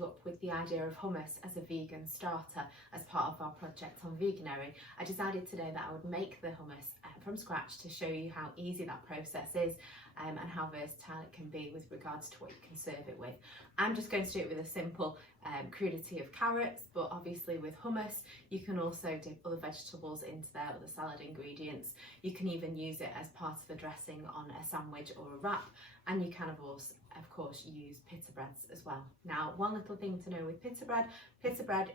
came up with the idea of hummus as a vegan starter as part of our project on veganuary, I decided today that I would make the hummus from scratch to show you how easy that process is and how versatile it can be with regards to what you can serve it with. I'm just going to do it with a simple crudité of carrots, but obviously with hummus you can also dip other vegetables into there, other salad ingredients. You can even use it as part of a dressing on a sandwich or a wrap, and you can of course use pita breads as well. Now, one little thing to know with pita bread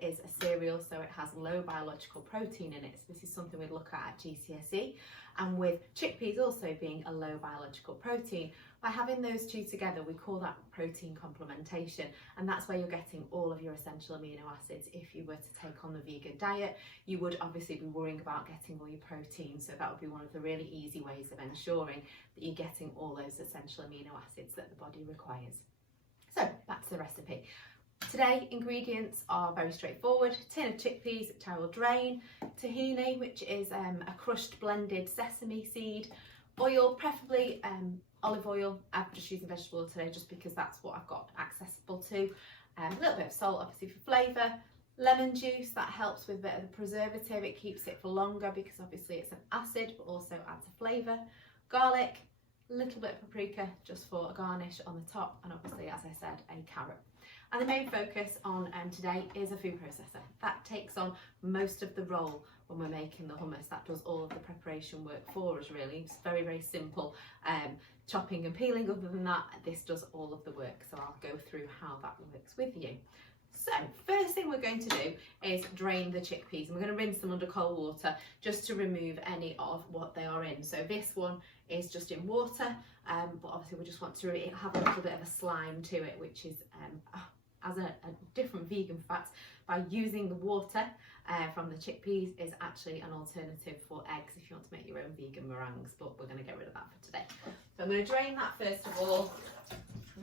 is a cereal, so it has low biological protein in it, so this is something we'd look at GCSE. And with chickpeas also being a low biological protein, by having those two together we call that protein complementation, and that's where you're getting all of your essential amino acids. If you were to take on the vegan diet, you would obviously be worrying about getting all your protein, so that would be one of the really easy ways of ensuring that you're getting all those essential amino acids that the body requires. So back to the recipe. Today, ingredients are very straightforward. Tin of chickpeas, which I will drain, tahini, which is a crushed blended sesame seed, oil, preferably olive oil. I'm just using vegetable oil today just because that's what I've got accessible to. A little bit of salt, obviously, for flavour. Lemon juice, that helps with a bit of the preservative. It keeps it for longer because obviously it's an acid, but also adds a flavour. Garlic, a little bit of paprika just for a garnish on the top, and obviously, as I said, a carrot. And the main focus on today is a food processor. That takes on most of the role when we're making the hummus. That does all of the preparation work for us, really. It's very, very simple chopping and peeling. Other than that, this does all of the work. So I'll go through how that works with you. So first thing we're going to do is drain the chickpeas, and we're going to rinse them under cold water just to remove any of what they are in. So this one is just in water, but obviously we just want to have a little bit of a slime to it, which is as a different vegan fact, by using the water from the chickpeas is actually an alternative for eggs if you want to make your own vegan meringues, but we're going to get rid of that for today. So I'm going to drain that first of all,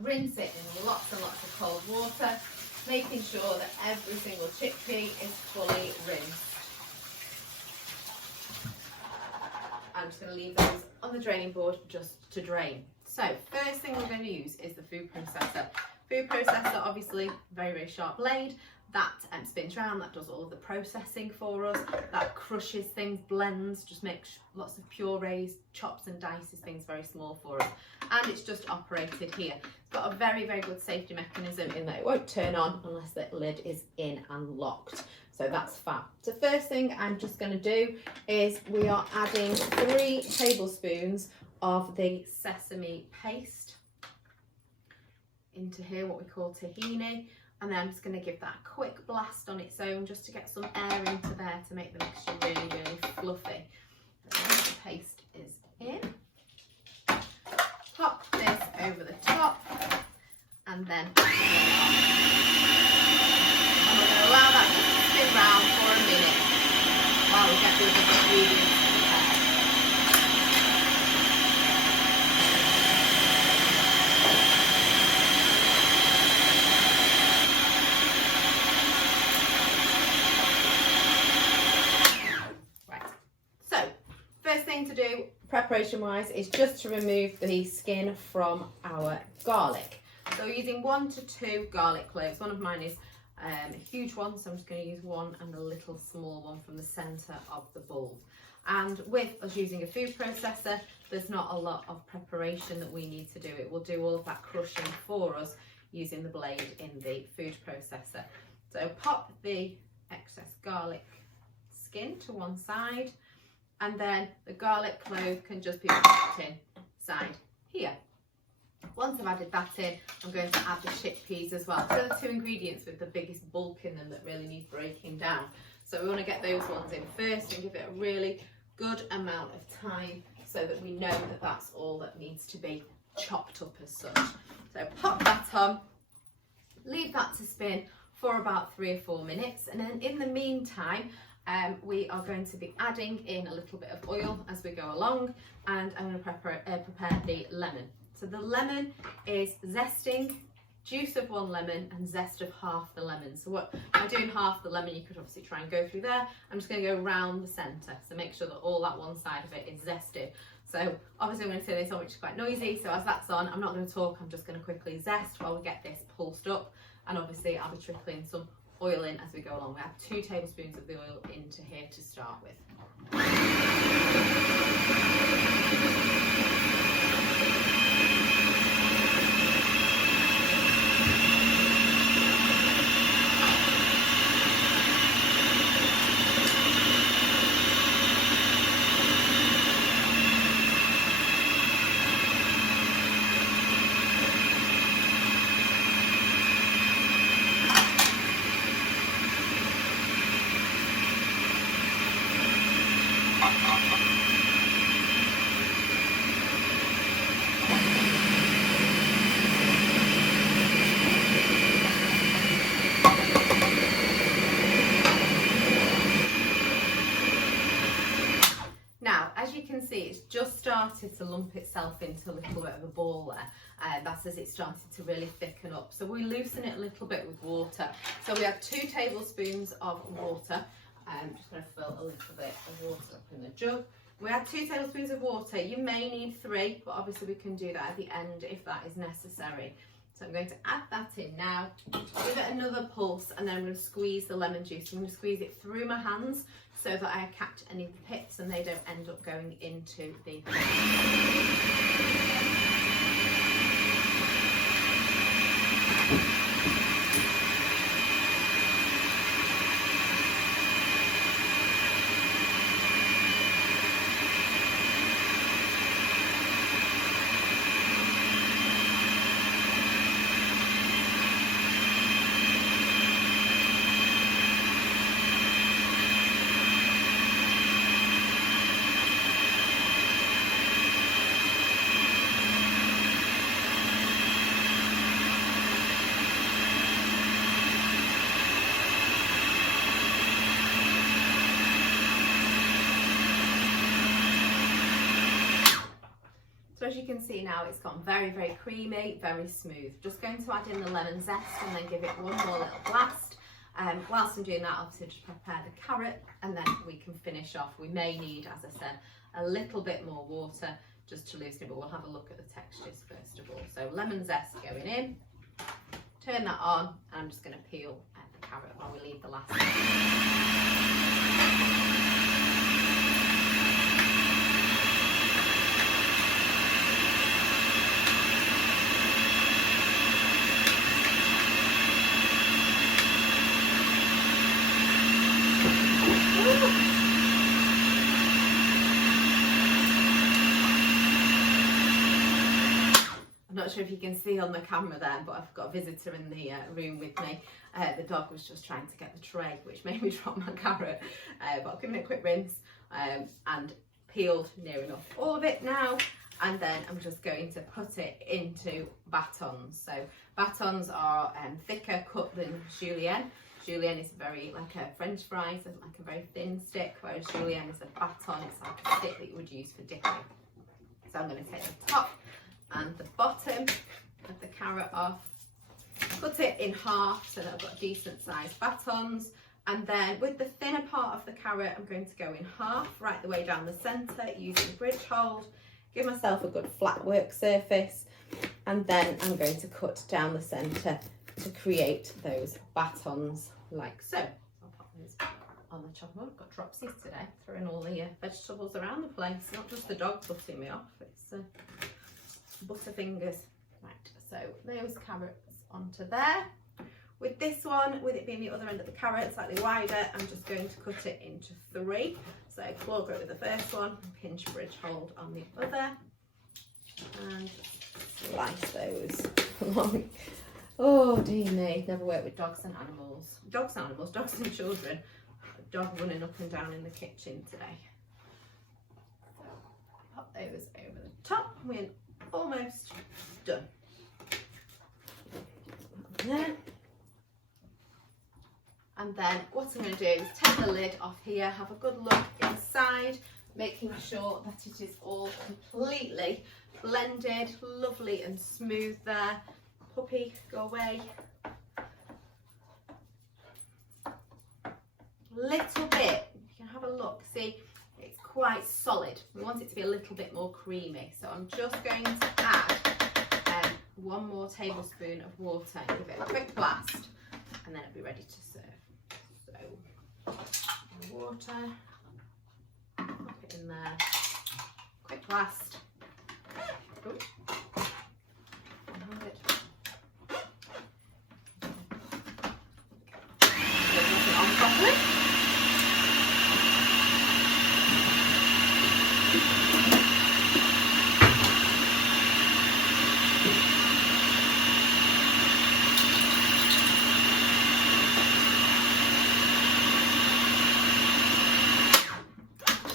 rinse it in lots and lots of cold water, making sure that every single chickpea is fully rinsed. I'm just going to leave those on the draining board just to drain. So first thing we're going to use is the food processor. Food processor, obviously, very, very sharp blade. That spins round, that does all of the processing for us. That crushes things, blends, just makes lots of purees, chops and dices things very small for us. And it's just operated here. It's got a very, very good safety mechanism in that it won't turn on unless the lid is in and locked. So that's fab. So first thing I'm just going to do is we are adding 3 tablespoons of the sesame paste into here, what we call tahini, and then I'm just going to give that a quick blast on its own just to get some air into there to make the mixture really, really fluffy. Once the paste is in, pop this over the top, and then we're going to allow that to spin round for a minute while we get the other ingredients. To do preparation wise is just to remove the skin from our garlic. So we're using 1 to 2 garlic cloves. One of mine is a huge one, so I'm just going to use one, and a little small one from the centre of the bowl. And with us using a food processor, there's not a lot of preparation that we need to do. It will do all of that crushing for us using the blade in the food processor. So pop the excess garlic skin to one side, and then the garlic clove can just be popped inside here. Once I've added that in, I'm going to add the chickpeas as well. So the 2 ingredients with the biggest bulk in them that really need breaking down. So we want to get those ones in first and give it a really good amount of time so that we know that that's all that needs to be chopped up as such. So pop that on, leave that to spin for about 3 or 4 minutes, and then in the meantime, we are going to be adding in a little bit of oil as we go along, and I'm going to prepare the lemon. So the lemon is zesting, juice of 1 lemon and zest of half the lemon. So what I'm doing, half the lemon, you could obviously try and go through there. I'm just going to go around the centre, so make sure that all that one side of it is zested. So obviously I'm going to turn this on, which is quite noisy, so as that's on, I'm not going to talk, I'm just going to quickly zest while we get this pulsed up. and obviously I'll be trickling some oil in as we go along. We have 2 tablespoons of the oil into here to start with. It's just started to lump itself into a little bit of a ball there. That's as it started to really thicken up. So we loosen it a little bit with water. So we have 2 tablespoons of water. I'm just going to fill a little bit of water up in the jug. We have 2 tablespoons of water. You may need 3, but obviously we can do that at the end if that is necessary. So I'm going to add that in now, give it another pulse, and then I'm going to squeeze the lemon juice. I'm going to squeeze it through my hands so that I catch any pits and they don't end up going into the So as you can see now, it's gotten very, very creamy, very smooth. Just going to add in the lemon zest and then give it one more little blast. Whilst I'm doing that, obviously just prepare the carrot and then we can finish off. We may need, as I said, a little bit more water just to loosen it, but we'll have a look at the textures first of all. So lemon zest going in, turn that on, and I'm just going to peel the carrot while we leave the last. I'm not sure if you can see on the camera there, but I've got a visitor in the room with me. The dog was just trying to get the tray, which made me drop my carrot, but I've given it a quick rinse and peeled near enough all of it now, and then I'm just going to put it into batons. So batons are thicker cut than julienne. Julienne is very like a French fries, like a very thin stick, whereas julienne is a baton. It's like a stick that you would use for dipping. So I'm going to take the top and the bottom of the carrot off, cut it in half so that I've got decent sized batons, and then with the thinner part of the carrot I'm going to go in half right the way down the centre using the bridge hold, give myself a good flat work surface, and then I'm going to cut down the centre to create those batons like so. I'll pop those on the chopping board. I've got dropsies today, throwing all the vegetables around the place, not just the dog putting me off, it's butterfingers. Right, so those carrots onto there. With this one, with it being the other end of the carrot, slightly wider, I'm just going to cut it into 3. So claw grip with the first one, pinch bridge hold on the other, and slice those along. Oh dear me, never worked with dogs and animals. Dogs and children. A dog running up and down in the kitchen today. So pop those over the top. We're almost done. There. And then what I'm going to do is take the lid off here, have a good look inside, making sure that it is all completely blended, lovely and smooth there. Puppy, go away. Little bit, you can have a look, see it's quite solid. We want it to be a little bit more creamy, so I'm just going to add 1 more tablespoon of water, give it a quick blast, and then it'll be ready to serve. So, water, pop it in there, quick blast. Ooh. Hold it. Put it on properly.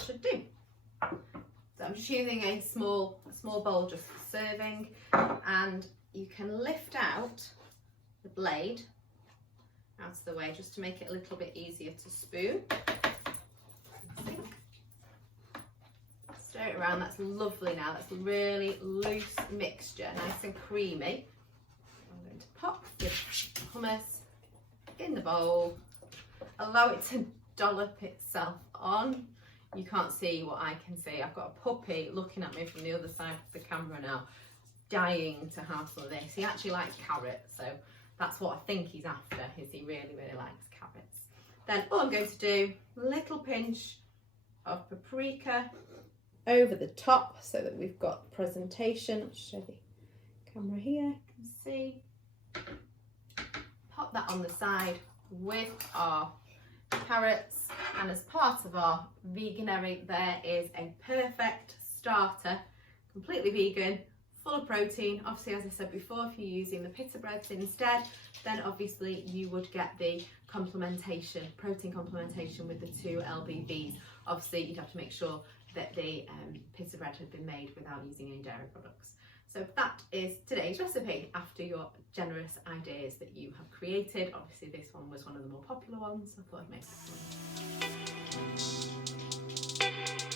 Should do. So I'm just using a small bowl just for serving, and you can lift out the blade out of the way just to make it a little bit easier to spoon. Stir it around. That's lovely now. That's a really loose mixture, nice and creamy. I'm going to pop the hummus in the bowl, allow it to dollop itself on. You can't see what I can see. I've got a puppy looking at me from the other side of the camera now, dying to have some of this. He actually likes carrots, so that's what I think he's after, is he really, really likes carrots. Then all I'm going to do, a little pinch of paprika over the top so that we've got presentation. I'll show the camera here, you can see. Pop that on the side with our carrots, and as part of our veganary there is a perfect starter, completely vegan, full of protein. Obviously, as I said before, if you're using the pita breads instead, then obviously you would get the complementation, protein complementation with the 2 LBVs. Obviously you'd have to make sure that the pita bread had been made without using any dairy products. So that is today's recipe, after your generous ideas that you have created. Obviously this one was one of the more popular ones, so I thought I'd make that one.